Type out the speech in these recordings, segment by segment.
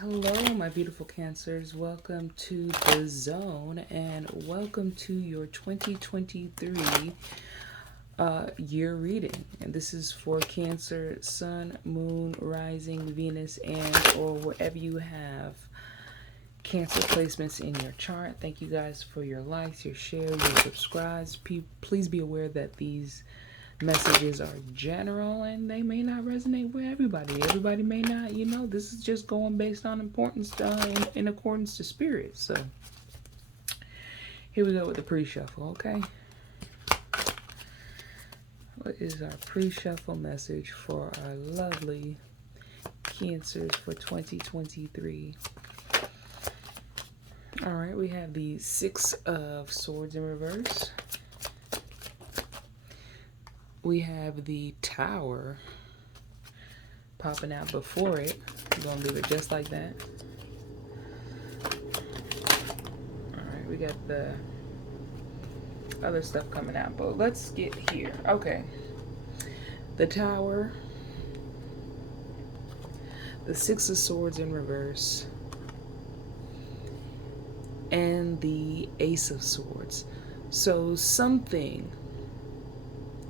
Hello, my beautiful Cancers. Welcome to the zone and welcome to your 2023 year reading. And this is for Cancer, Sun, Moon, Rising, Venus, and or wherever you have Cancer placements in your chart. Thank you guys for your likes, your shares, your subscribes. Please be aware that these messages are general and they may not resonate with everybody. Everybody may not, this is just going based on importance in accordance to spirit. So here we go with the pre-shuffle, okay? What is our pre-shuffle message for our lovely Cancers for 2023? All right, we have the Six of Swords in reverse. We have the Tower popping out before it. I'm gonna leave it just like that. All right, we got the other stuff coming out, but let's get here. Okay, the Tower, the Six of Swords in reverse, and the Ace of Swords. So something,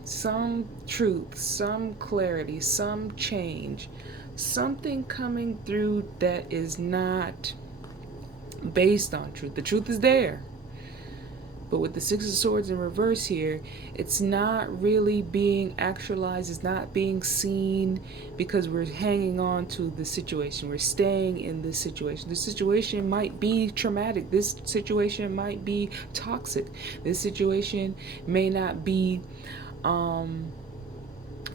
some truth, some clarity, some change, something coming through that is not based on truth. The truth is there, but with the Six of Swords in reverse here, it's not really being actualized, it's not being seen, because we're hanging on to the situation. We're staying in this situation. This situation might be traumatic. This situation might be toxic. This situation may not be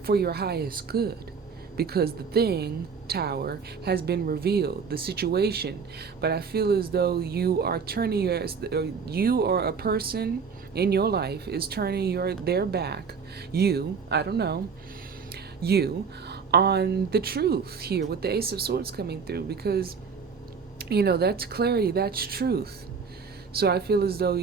for your highest good, because the thing, Tower, has been revealed, the situation. But I feel as though you are turning you or a person in your life is turning their back, I don't know, you, on the truth here with the Ace of Swords coming through, because that's clarity, that's truth. So I feel as though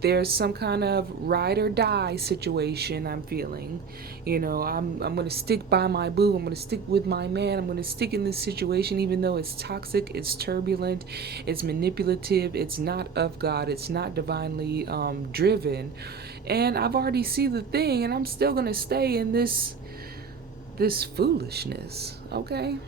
there's some kind of ride or die situation I'm feeling. I'm going to stick by my boo. I'm going to stick with my man. I'm going to stick in this situation even though it's toxic, it's turbulent, it's manipulative, it's not of God, it's not divinely driven. And I've already seen the thing, and I'm still going to stay in this foolishness, okay?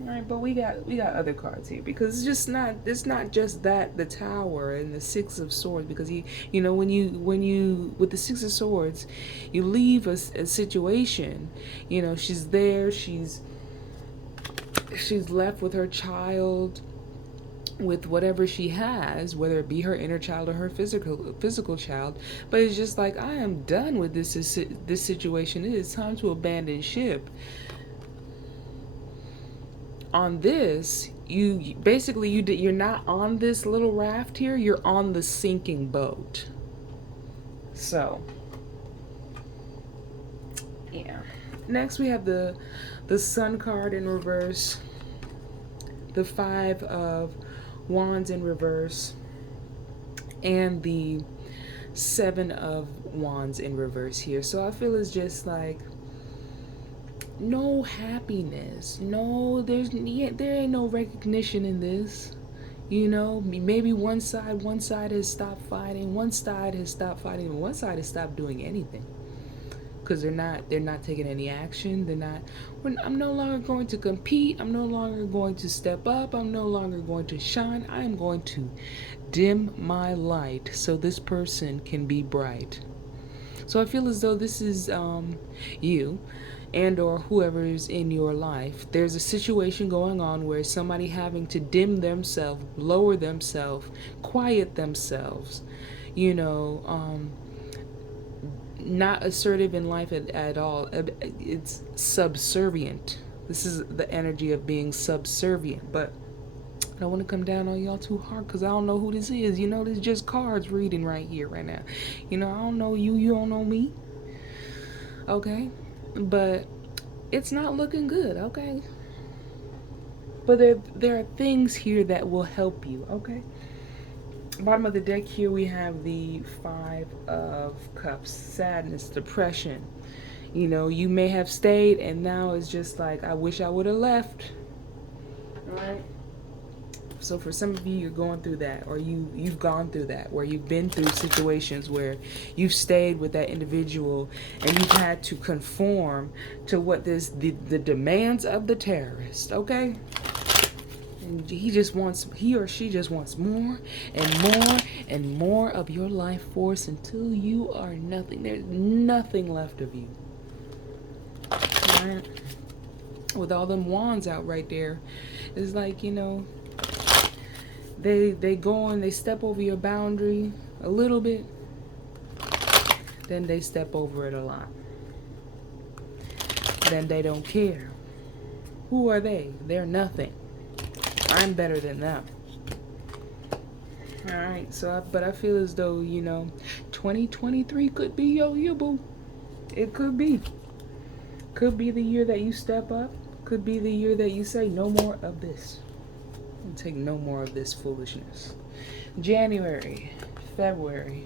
All right, but we got other cards here, because it's not just that, the Tower and the Six of Swords, because when you with the Six of Swords, you leave a situation, she's there, she's left with her child, with whatever she has, whether it be her inner child or her physical child. But it's just like, I am done with this situation. It is time to abandon ship. On this, you're not on this little raft here, you're on the sinking boat. So yeah, next we have the Sun card in reverse, the Five of Wands in reverse, and the Seven of Wands in reverse here. So I feel it's just like no happiness, no, there ain't no recognition in this. Maybe one side has stopped fighting, one side has stopped doing anything, because they're not taking any action. I'm no longer going to compete, I'm no longer going to step up, I'm no longer going to shine. I am going to dim my light so this person can be bright. So I feel as though this is you and or whoever is in your life. There's a situation going on where somebody having to dim themselves, lower themselves, quiet themselves, not assertive in life at all. It's subservient. This is the energy of being subservient. But I don't want to come down on y'all too hard, because I don't know who this is. This is just cards reading right here, right now. I don't know you, you don't know me. Okay? But it's not looking good, okay? But there are things here that will help you, okay? Bottom of the deck here, we have the Five of Cups. Sadness, depression. You may have stayed, and now it's just like, I wish I would have left. All right? So for some of you, you're going through that, or you've gone through that, where you've been through situations where you've stayed with that individual and you've had to conform to what the demands of the terrorist. Okay. And he or she just wants more and more and more of your life force until you are nothing. There's nothing left of you. Right? With all them wands out right there, it's like, they go and they step over your boundary a little bit, then they step over it a lot. Then they don't care. Who are they? They're nothing. I'm better than them. Alright, but I feel as though, 2023 could be your year, boo. It could be. Could be the year that you step up. Could be the year that you say, no more of this. I'll take no more of this foolishness. January, February,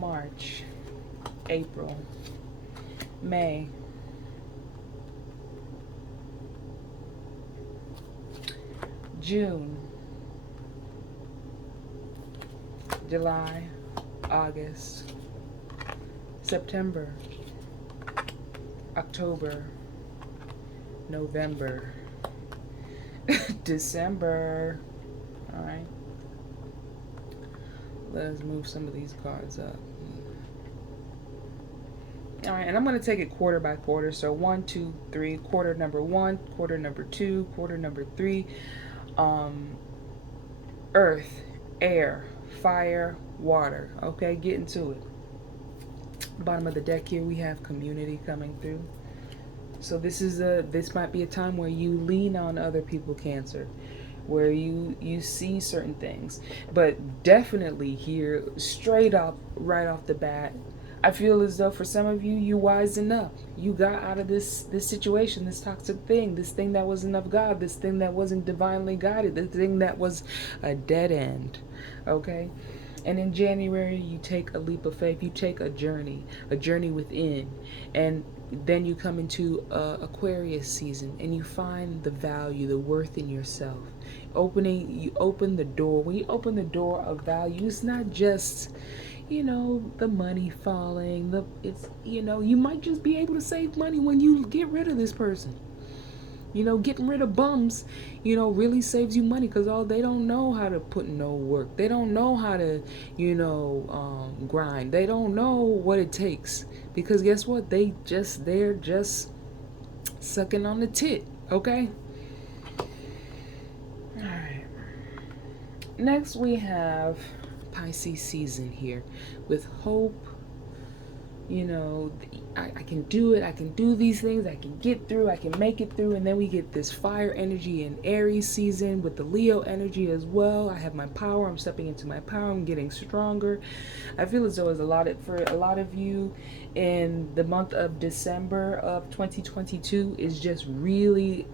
March, April, May, June, July, August, September, October, November, December. All right. Let's move some of these cards up. All right, and I'm going to take it quarter by quarter. So 1, 2, 3, quarter number 1, quarter number 2, quarter number 3. Earth, air, fire, water. Okay, get into it. Bottom of the deck here, we have community coming through. So this might be a time where you lean on other people, Cancer, where you see certain things. But definitely here, straight up, right off the bat, I feel as though for some of you, you wised up. You got out of this situation, this toxic thing, this thing that wasn't of God, this thing that wasn't divinely guided, this thing that was a dead end. Okay? And in January, you take a leap of faith. You take a journey within. And then you come into Aquarius season and you find the value, the worth in yourself. You open the door. When you open the door of value, it's not just, the money falling. You might just be able to save money when you get rid of this person. Getting rid of bums, really saves you money because they don't know how to put no work. They don't know how to, grind. They don't know what it takes because guess what? They're just sucking on the tit. Okay. All right. Next we have Pisces season here with hope. I can do it. I can do these things. I can get through. I can make it through. And then we get this fire energy in Aries season with the Leo energy as well. I have my power. I'm stepping into my power. I'm getting stronger. I feel as though for a lot of you in the month of December of 2022 is just really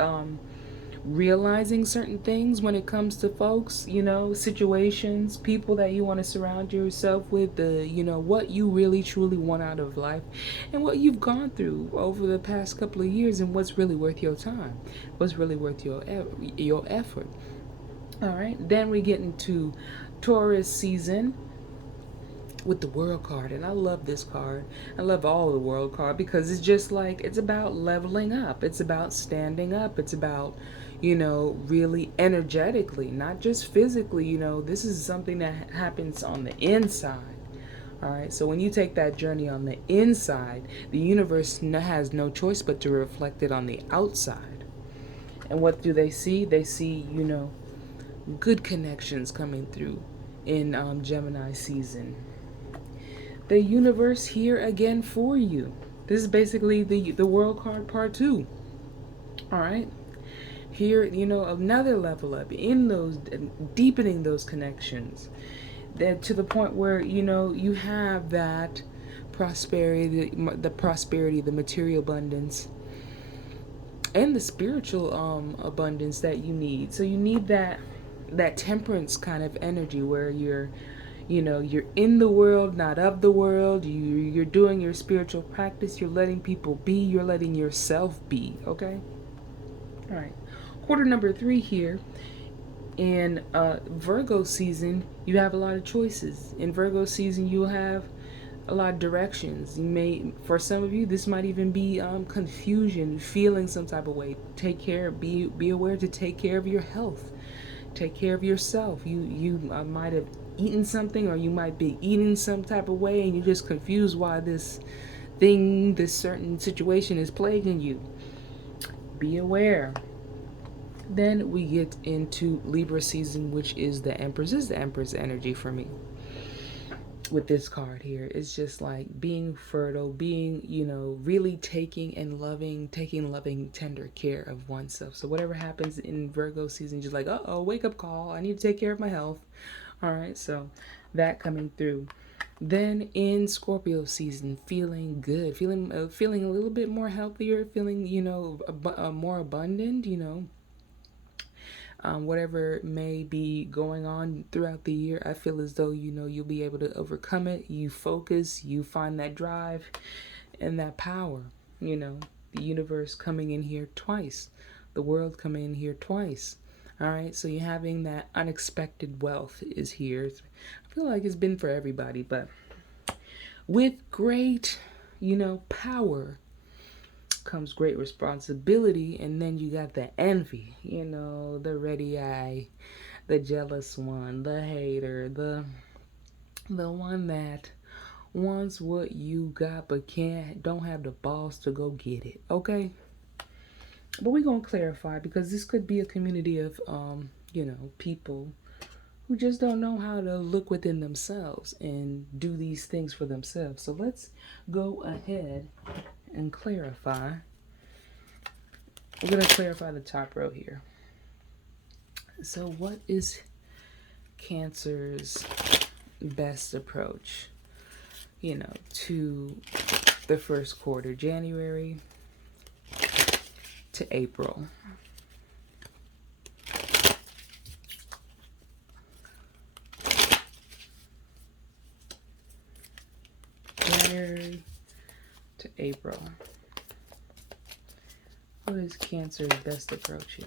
realizing certain things when it comes to folks, situations, people that you want to surround yourself with, what you really truly want out of life and what you've gone through over the past couple of years and what's really worth your time, what's really worth your effort. All right, then we get into Taurus season with the World card, and I love this card. I love all the World card because it's about leveling up. It's about standing up. It's about really energetically, not just physically. This is something that happens on the inside. All right, so when you take that journey on the inside, the universe has no choice but to reflect it on the outside. And what do they see? They see, good connections coming through in Gemini season. The universe here again for you. This is basically the World card part 2. All right. Here, another level up in those, deepening those connections. That to the point where, you have that prosperity, the material abundance, and the spiritual abundance that you need. So you need that temperance kind of energy where you're in the world, not of the world. You're doing your spiritual practice. You're letting people be. You're letting yourself be. Okay? All right. Quarter number 3 here. In Virgo season, you have a lot of choices. In Virgo season, you'll have a lot of directions. You may, for some of you, this might even be confusion, feeling some type of way. Take care. Be aware to take care of your health. Take care of yourself. You might have eaten something, or you might be eating some type of way, and you're just confused why this thing, this certain situation is plaguing you. Be aware. Then we get into Libra season, which is the Empress. This is the Empress energy for me. With this card here, it's just like being fertile, being, really taking loving, tender care of oneself. So whatever happens in Virgo season, just like, oh, wake up call. I need to take care of my health. All right, so that coming through. Then in Scorpio season, feeling good, feeling a little bit more healthier, feeling more abundant, whatever may be going on throughout the year. I feel as though you'll be able to overcome it. You focus, you find that drive and that power. The universe coming in here twice, the world coming in here twice. All right, so you're having that unexpected wealth is here. I feel like it's been for everybody, but with great, power comes great responsibility, and then you got the envy, the ready eye, the jealous one, the hater, the one that wants what you got but don't have the balls to go get it. Okay, but we're gonna clarify, because this could be a community of people who just don't know how to look within themselves and do these things for themselves. So let's go ahead and clarify. We're going to clarify the top row here. So what is Cancer's best approach, to the first quarter, January to April? January to April. What is Cancer's best approach here?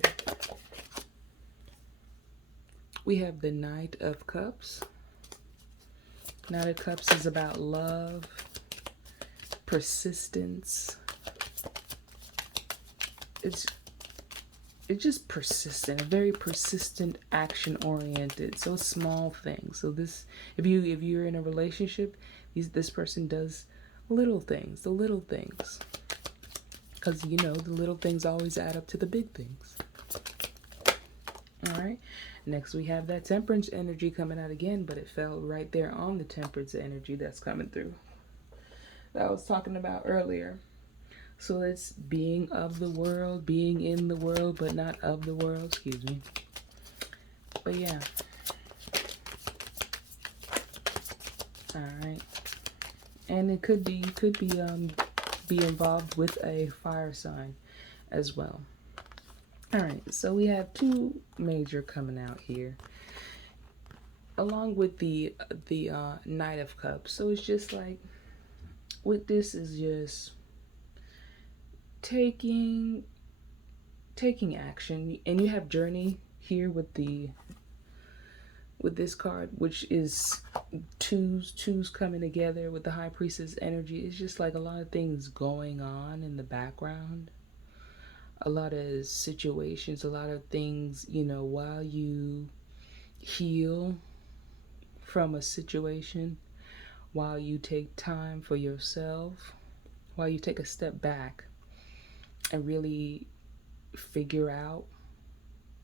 We have the Knight of Cups. Knight of Cups is about love, persistence. It's just persistent, very persistent, action oriented. So small things. So this, if you're in a relationship, this person does little things, the little things. Because, the little things always add up to the big things. All right. Next, we have that Temperance energy coming out again, but it fell right there on the Temperance energy that's coming through that I was talking about earlier. So it's being of the world, being in the world, but not of the world. Excuse me. But yeah. All right. And it could be be involved with a fire sign as well. All right, so we have two major coming out here, along with the Knight of Cups. So it's just like, with this is just taking action, and you have Journey here with this card, which is twos coming together with the High Priestess energy. It's just like a lot of things going on in the background, a lot of situations, a lot of things, while you heal from a situation, while you take time for yourself, while you take a step back and really figure out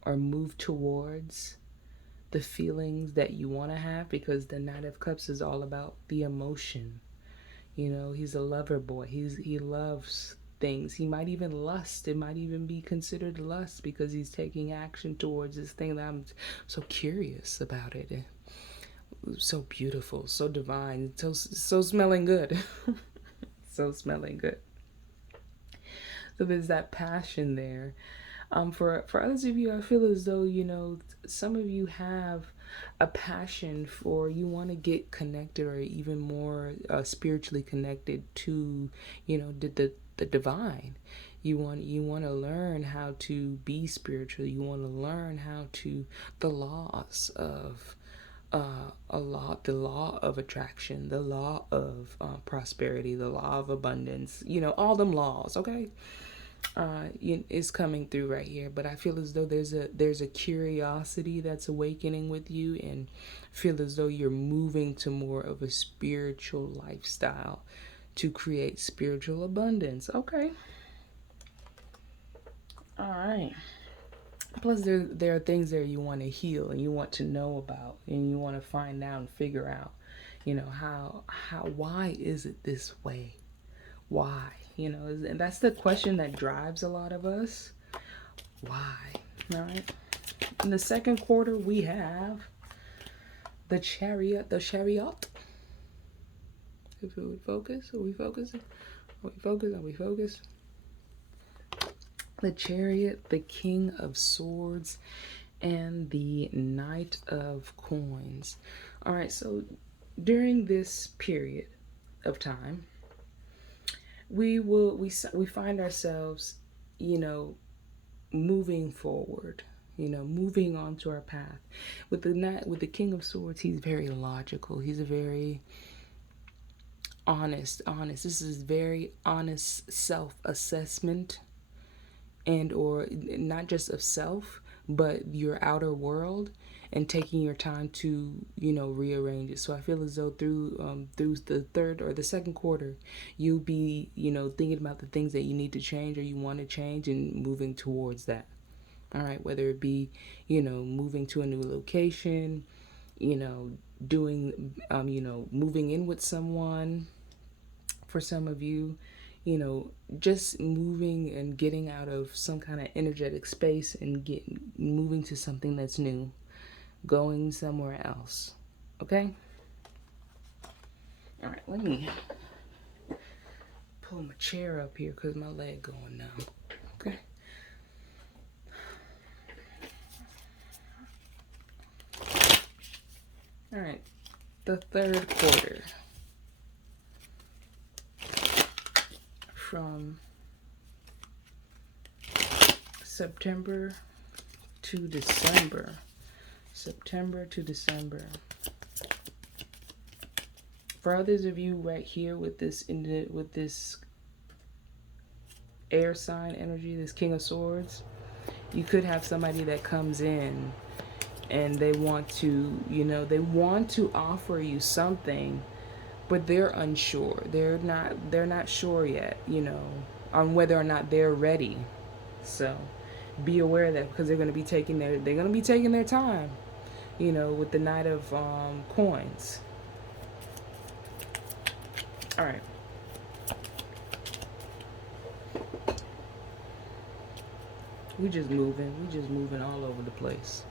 or move towards the feelings that you want to have, because the Knight of Cups is all about the emotion. He's a lover boy. He loves things. He might even lust. It might even be considered lust, because he's taking action towards this thing that I'm so curious about it. So beautiful, so divine, so smelling good. So smelling good. So there's that passion there. For others of you, I feel as though, some of you have a passion for, you want to get connected, or even more spiritually connected to, the divine. You want to learn how to be spiritual. You want to learn how to the laws of the law of attraction, the law of prosperity, the law of abundance. All them laws. Okay, is coming through right here. But I feel as though there's a curiosity that's awakening with you, and feel as though you're moving to more of a spiritual lifestyle to create spiritual abundance. Okay. All right. Plus, there are things there you want to heal and you want to know about and you want to find out and figure out, why is it this way? Why? And that's the question that drives a lot of us. Why? All right. In the second quarter, we have the chariot. The chariot. If we would focus, are we focusing? Are we focused? Are we focused? The chariot, the king of swords, and the knight of coins. All right, so during this period of time, we find ourselves, moving forward, moving onto our path. With the king of swords, he's very logical. He's a very honest. This is very honest self-assessment, and or not just of self, but your outer world, and taking your time to rearrange it. So I feel as though through the third or the second quarter, you'll be thinking about the things that you need to change or you want to change and moving towards that. All right, whether it be moving to a new location, doing moving in with someone. For some of you, just moving and getting out of some kind of energetic space and moving to something that's new, going somewhere else. Okay? All right, let me pull my chair up here because my leg going numb. Okay? All right, the third quarter. From September to December. September to December. For others of you right here with this air sign energy, this King of Swords, you could have somebody that comes in and they want to offer you something, but they're unsure. They're not sure yet, on whether or not they're ready. So be aware of that, because they're going to be taking their time, with the Knight of Coins. All right. We just moving all over the place.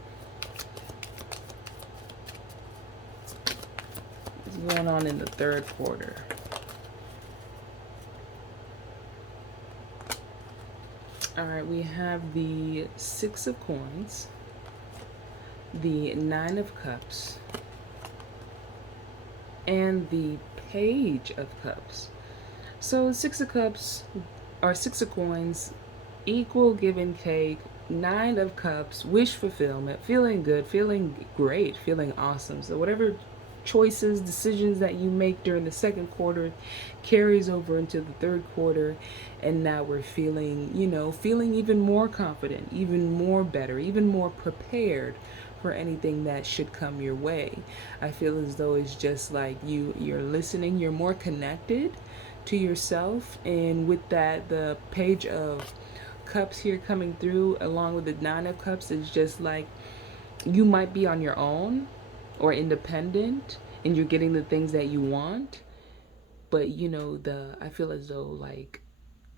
What's going on in the third quarter? All right, we have the Six of Coins, the Nine of Cups, and the Page of Cups. So Six of Cups or Six of Coins, equal give and take. Nine of Cups, wish fulfillment, feeling good, feeling great, feeling awesome. So whatever choices, decisions that you make during the second quarter carries over into the third quarter, and now we're feeling even more confident, even more better, even more prepared for anything that should come your way. I feel as though it's just like you're listening, you're more connected to yourself, and with that, the Page of Cups here coming through along with the Nine of Cups is just like you might be on your own or independent and you're getting the things that you want, but I feel as though like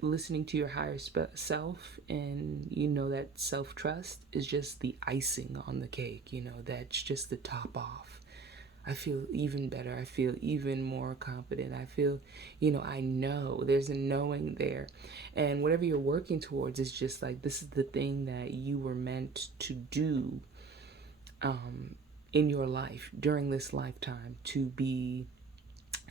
listening to your higher self, and that self-trust is just the icing on the cake. That's just the top off. I feel even better. I feel even more confident. I feel, I know there's a knowing there. And whatever you're working towards is just like, this is the thing that you were meant to do in your life during this lifetime, to be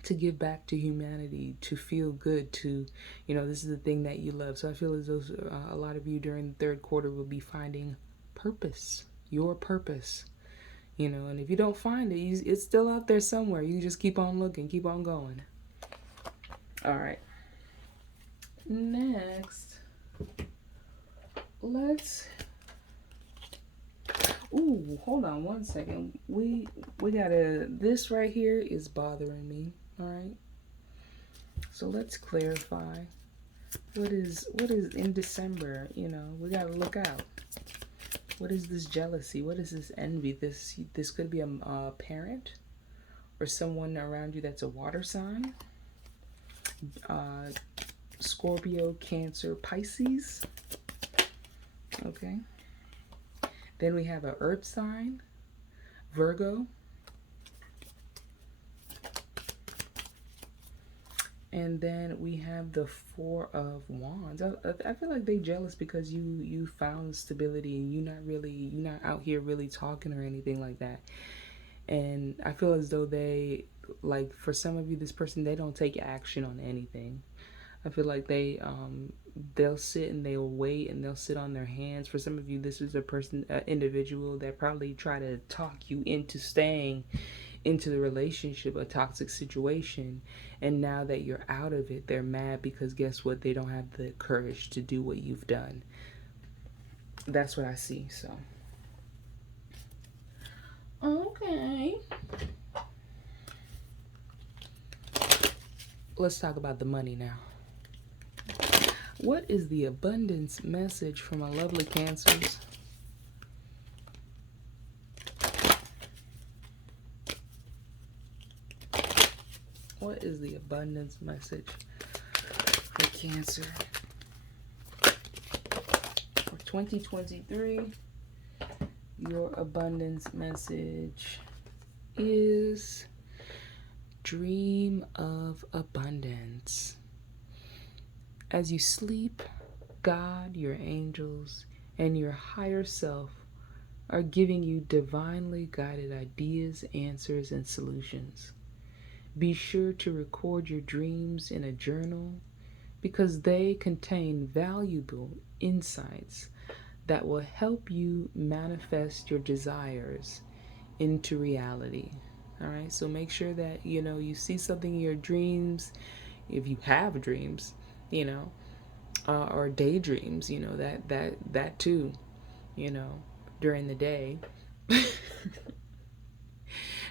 to give back to humanity, to feel good, to, this is the thing that you love. So I feel as though a lot of you during the third quarter will be finding purpose, your purpose, and if you don't find it, it's still out there somewhere. You just keep on looking, keep on going. All right. Next, let's. Ooh, hold on one second. We gotta. This right here is bothering me. All right. So let's clarify. What is in December? We gotta look out. What is this jealousy? What is this envy? This could be a parent or someone around you that's a water sign. Scorpio, Cancer, Pisces. Okay. Then we have a earth sign, Virgo. And then we have the Four of Wands. I feel like they jealous because you found stability and you're not out here really talking or anything like that. And I feel as though they, like, for some of you, this person, they don't take action on anything. I feel like they'll sit and they'll wait and they'll sit on their hands. For some of you, this is a person, an individual that probably try to talk you into staying into the relationship, a toxic situation. And now that you're out of it, they're mad because guess what? They don't have the courage to do what you've done. That's what I see. So, okay. Let's talk about the money now. What is the abundance message from our lovely Cancers? What is the abundance message for Cancer for 2023? Your abundance message is dream of abundance. As you sleep, God, your angels, and your higher self are giving you divinely guided ideas, answers, and solutions. Be sure to record your dreams in a journal because they contain valuable insights that will help you manifest your desires into reality. All right, so make sure that you see something in your dreams, if you have dreams, or daydreams, that too, during the day.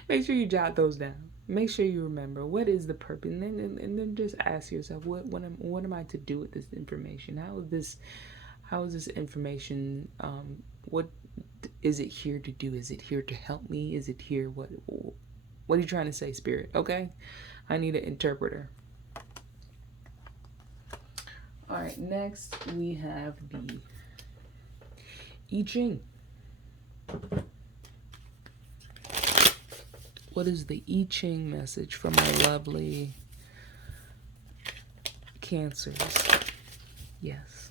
Make sure you jot those down. Make sure you remember what is the purpose, and then just ask yourself, what am I to do with this information? How is this information? What is it here to do? Is it here to help me? Is it here? What are you trying to say, Spirit? Okay, I need an interpreter. All right, next we have the I Ching. What is the I Ching message from my lovely Cancers? Yes.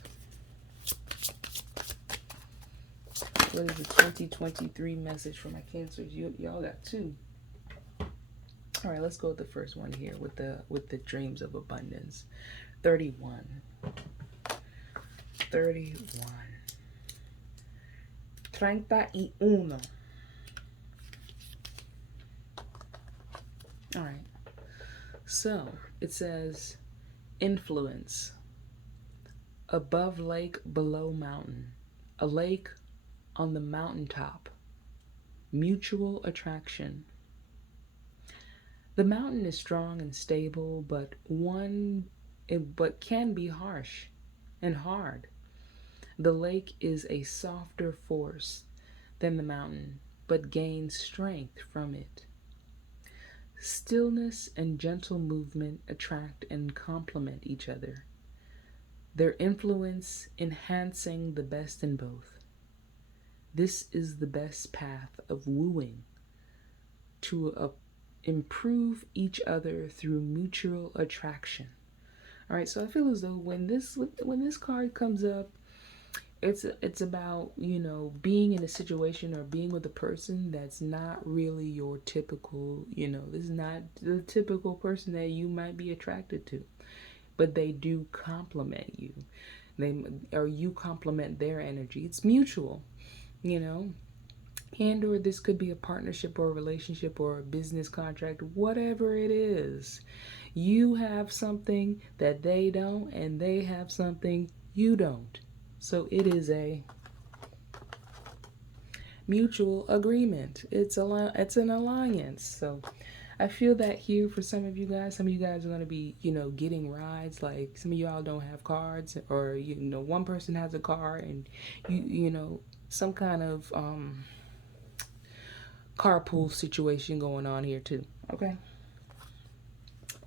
What is the 2023 message for my Cancers? Y'all got two. All right, let's go with the first one here with the dreams of abundance. 31. 31. All right. So it says influence. Above lake, below mountain. A lake on the mountaintop. Mutual attraction. The mountain is strong and stable, but can be harsh and hard. The lake is a softer force than the mountain, but gains strength from it. Stillness and gentle movement attract and complement each other, their influence enhancing the best in both. This is the best path of wooing to improve each other through mutual attraction. All right, so I feel as though when this card comes up, It's about, being in a situation or being with a person that's not really your typical, this is not the typical person that you might be attracted to, but they do complement you. They or you complement their energy. It's mutual, you know. And or this could be a partnership or a relationship or a business contract, whatever it is. You have something that they don't, and they have something you don't. So it is a mutual agreement. It's an alliance. So I feel that here for some of you guys. Some of you guys are going to be, getting rides. Like some of y'all don't have cards, or one person has a car, and some kind of carpool situation going on here too. Okay.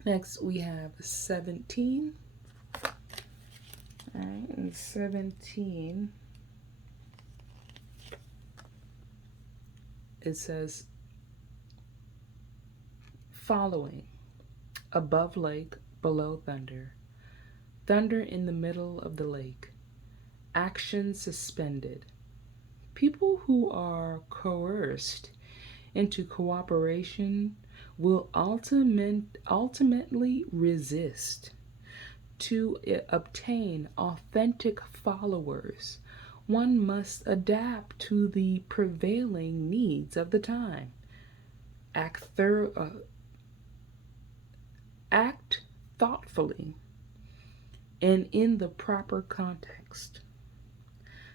Next we have 17. All right, and 17. It says, following, above lake, below thunder, thunder in the middle of the lake, action suspended. People who are coerced into cooperation will ultimately resist. To obtain authentic followers, one must adapt to the prevailing needs of the time. Act thoughtfully and in the proper context.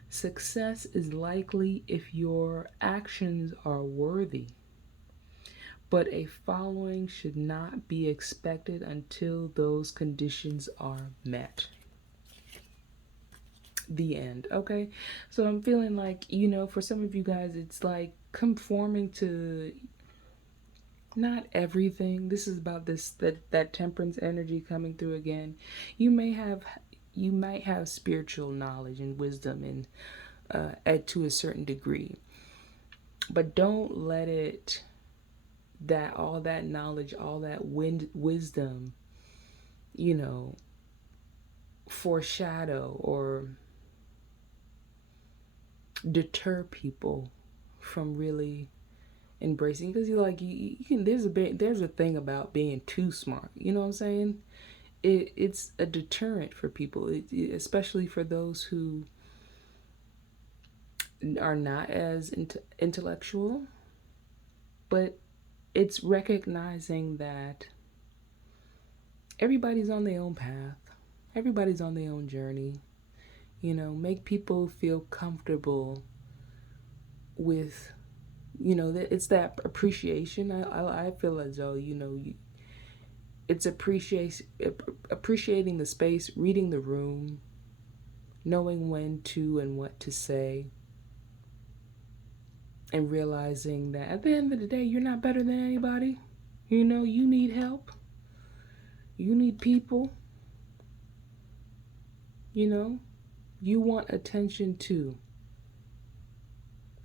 Success is likely if your actions are worthy, but a following should not be expected until those conditions are met. The end. Okay, so I'm feeling like, for some of you guys, it's like conforming to not everything. This is about that temperance energy coming through again. You might have spiritual knowledge and wisdom, and to a certain degree, but don't let it, that all that knowledge, all that wisdom, foreshadow or deter people from really embracing. Because you can, there's a thing about being too smart, you know what I'm saying. It's a deterrent for people, especially for those who are not as intellectual. But it's recognizing that everybody's on their own path, everybody's on their own journey. Make people feel comfortable with, it's that appreciation. I feel as though, it's appreciating the space, reading the room, knowing when to and what to say, and realizing that at the end of the day, you're not better than anybody. You need help. You need people. You want attention too.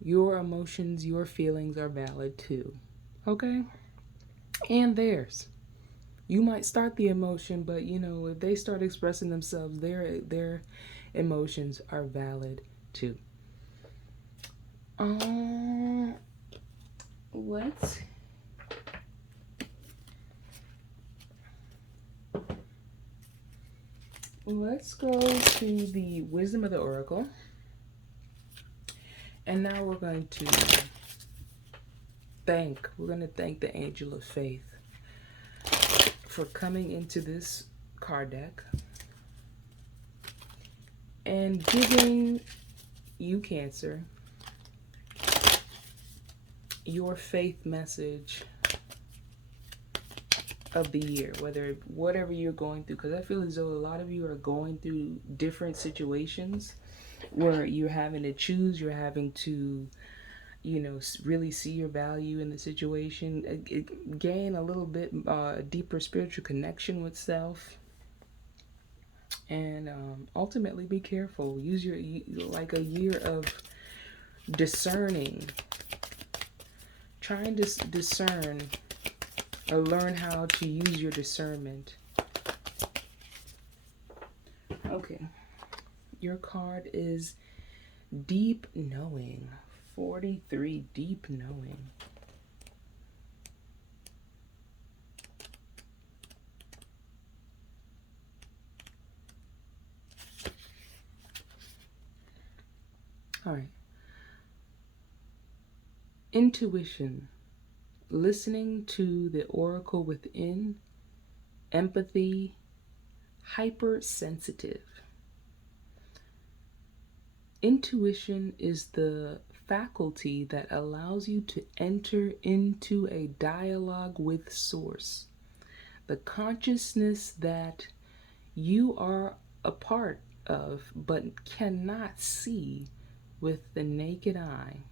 Your emotions, your feelings are valid too. Okay? And theirs. You might start the emotion, but if they start expressing themselves, their emotions are valid too. Let's go to the wisdom of the oracle. And now we're going to thank the angel of faith for coming into this card deck and giving you, Cancer, your faith message of the year, whatever you're going through. Because I feel as though a lot of you are going through different situations where you're having to choose, you're having to, really see your value in the situation, gain a little bit deeper spiritual connection with self, and ultimately be careful. Use like a year of discerning, trying to discern or learn how to use your discernment. Okay, your card is Deep knowing. 43, deep knowing. All right. Intuition. Listening to the oracle within. Empathy. Hypersensitive. Intuition is the faculty that allows you to enter into a dialogue with Source, the consciousness that you are a part of but cannot see with the naked eye.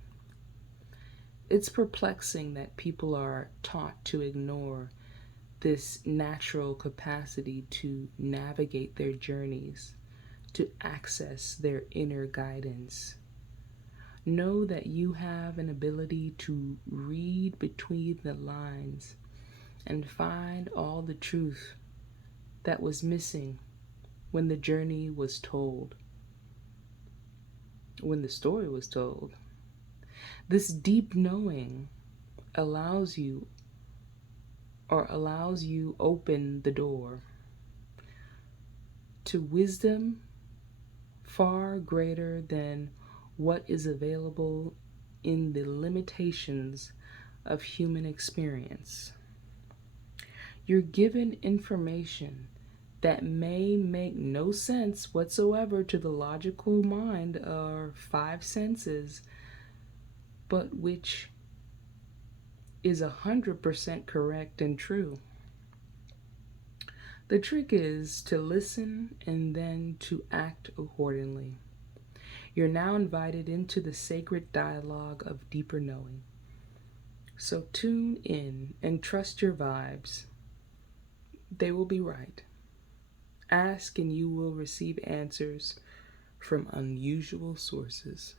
It's perplexing that people are taught to ignore this natural capacity to navigate their journeys, to access their inner guidance. Know that you have an ability to read between the lines and find all the truth that was missing when the journey was told, when the story was told. This deep knowing allows you open the door to wisdom far greater than what is available in the limitations of human experience. You're given information that may make no sense whatsoever to the logical mind or five senses, but which is 100% correct and true. The trick is to listen and then to act accordingly. You're now invited into the sacred dialogue of deeper knowing. So tune in and trust your vibes. They will be right. Ask and you will receive answers from unusual sources.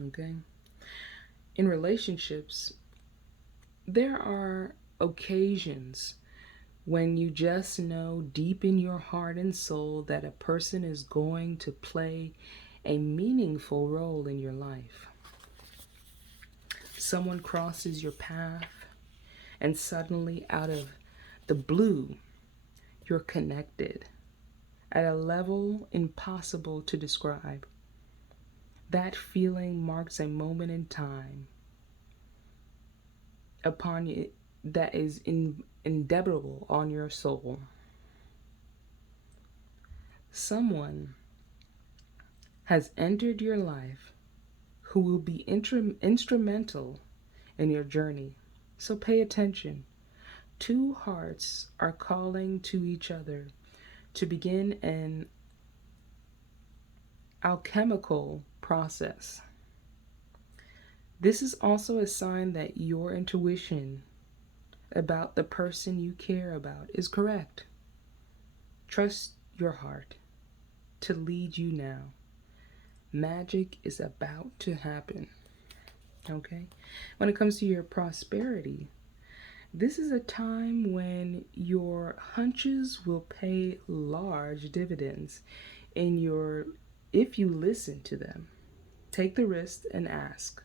Okay? In relationships, there are occasions when you just know deep in your heart and soul that a person is going to play a meaningful role in your life. Someone crosses your path, and suddenly, out of the blue, you're connected at a level impossible to describe. That feeling marks a moment in time upon you that is indelible on your soul. Someone has entered your life who will be instrumental in your journey. So pay attention. Two hearts are calling to each other to begin an alchemical process. This is also a sign that your intuition about the person you care about is correct. Trust your heart to lead you now. Magic is about to happen. Okay? When it comes to your prosperity, this is a time when your hunches will pay large dividends if you listen to them. Take the risk and ask.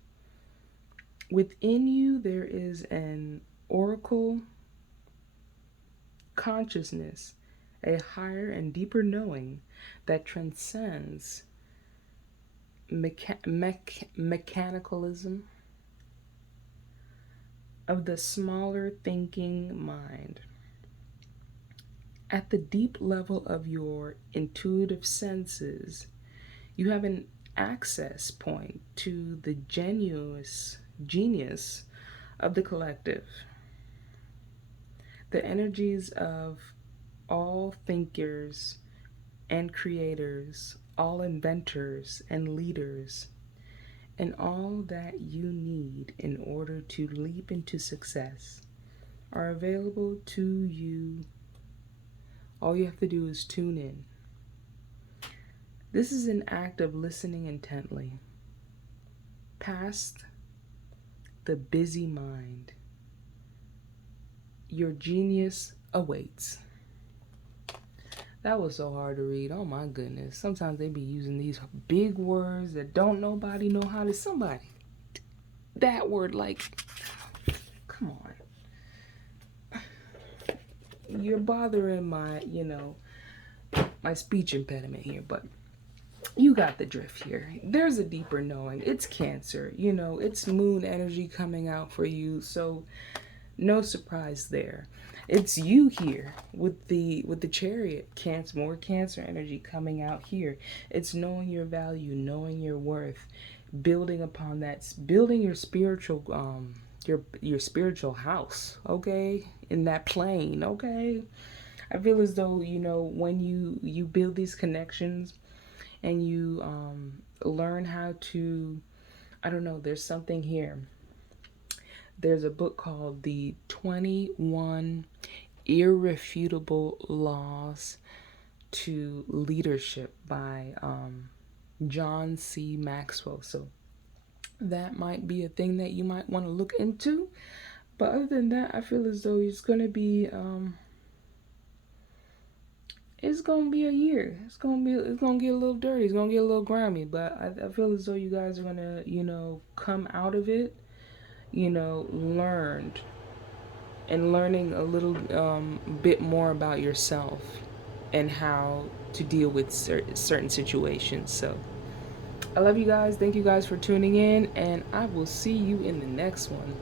Within you there is an oracle consciousness, a higher and deeper knowing that transcends mechanicalism of the smaller thinking mind. At the deep level of your intuitive senses, you have an access point to the genius of the collective. The energies of all thinkers and creators, all inventors and leaders, and all that you need in order to leap into success are available to you. All you have to do is tune in. This is an act of listening intently, past the busy mind. Your genius awaits. That was so hard to read. Oh my goodness. Sometimes they be using these big words that don't nobody know how to somebody. That word like come on. You're bothering my, my speech impediment here, but you got the drift here. There's a deeper knowing. It's Cancer, it's moon energy coming out for you. So no surprise there. It's you here with the Chariot. Cancer, more Cancer energy coming out here. It's knowing your value, knowing your worth, building upon that, building your spiritual your spiritual house, okay? In that plane, okay? I feel as though, when you build these connections and you learn how to, I don't know, there's something here. There's a book called The 21 Irrefutable Laws to Leadership by John C. Maxwell. So that might be a thing that you might want to look into. But other than that, I feel as though it's gonna be a year. It's gonna get a little dirty. It's gonna get a little grimy. But I feel as though you guys are gonna come out of it, learned and learning a little bit more about yourself and how to deal with certain situations. So I love you guys. Thank you guys for tuning in, and I will see you in the next one.